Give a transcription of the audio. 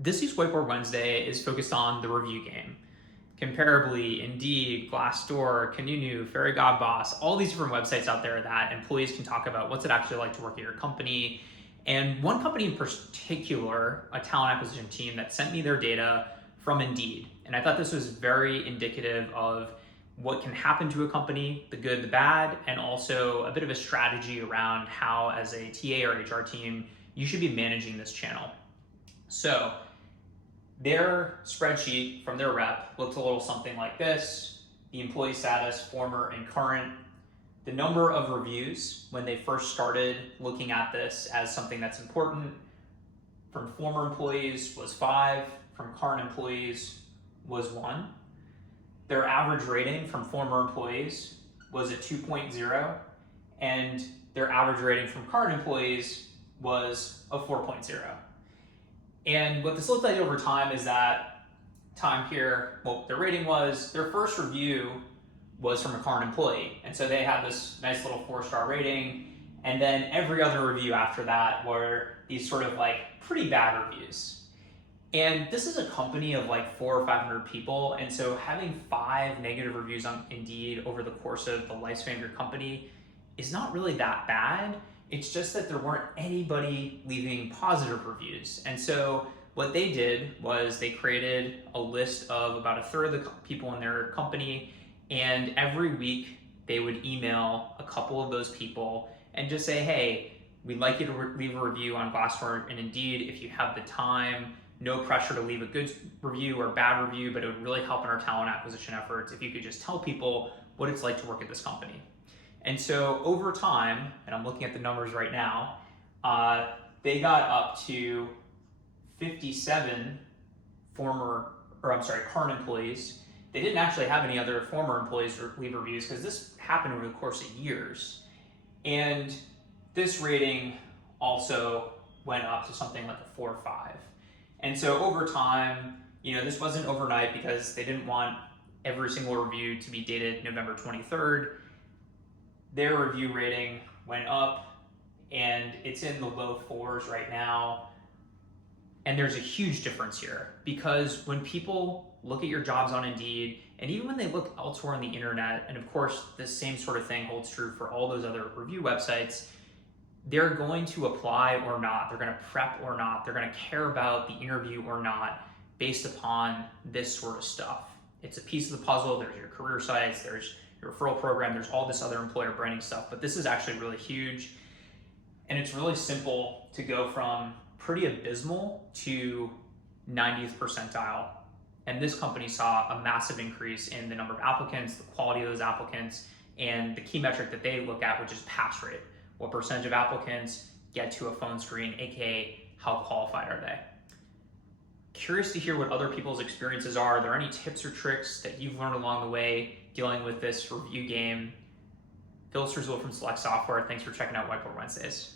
This week's Whiteboard Wednesday is focused on the review game. Comparably, Indeed, Glassdoor, Kununu, Fairy Boss, all these different websites out there that employees can talk about what's it actually like to work at your company. And one company in particular, a talent acquisition team that sent me their data from Indeed. And I thought this was very indicative of what can happen to a company, the good, the bad, and also a bit of a strategy around how, as a TA or HR team, you should be managing this channel. So their spreadsheet from their rep looked a little something like this: the employee status, former and current, the number of reviews when they first started looking at this as something that's important. From former employees was 5, from current employees was 1. Their average rating from former employees was a 2.0, and their average rating from current employees was a 4.0. And what this looked like over time is that their rating was, their first review was from a current employee. And so they had this nice little 4-star rating. And then every other review after that were these sort of like pretty bad reviews. And this is a company of like 400 or 500 people. And so having 5 negative reviews on Indeed over the course of the lifespan of your company is not really that bad. It's just that there weren't anybody leaving positive reviews. And so what they did was they created a list of about a third of the people in their company, and every week they would email a couple of those people and just say, hey, we'd like you to leave a review on Glassdoor and Indeed if you have the time. No pressure to leave a good review or bad review, but it would really help in our talent acquisition efforts if you could just tell people what it's like to work at this company. And so over time, and I'm looking at the numbers right now, they got up to 57 current employees. They didn't actually have any other former employees leave reviews because this happened over the course of years. And this rating also went up to something like a 4 or 5. And so over time, this wasn't overnight because they didn't want every single review to be dated November 23rd. Their review rating went up and it's in the low 4s right now. And there's a huge difference here because when people look at your jobs on Indeed, and even when they look elsewhere on the internet, and of course, this same sort of thing holds true for all those other review websites, they're going to apply or not, they're going to prep or not, they're going to care about the interview or not based upon this sort of stuff. It's a piece of the puzzle. There's your career sites, there's your referral program, there's all this other employer branding stuff, but this is actually really huge. And it's really simple to go from pretty abysmal to 90th percentile. And this company saw a massive increase in the number of applicants, the quality of those applicants, and the key metric that they look at, which is pass rate. What percentage of applicants get to a phone screen, aka how qualified are they? Curious to hear what other people's experiences are. Are there any tips or tricks that you've learned along the way dealing with this review game? Phil Struzzo from Select Software. Thanks for checking out Whiteboard Wednesdays.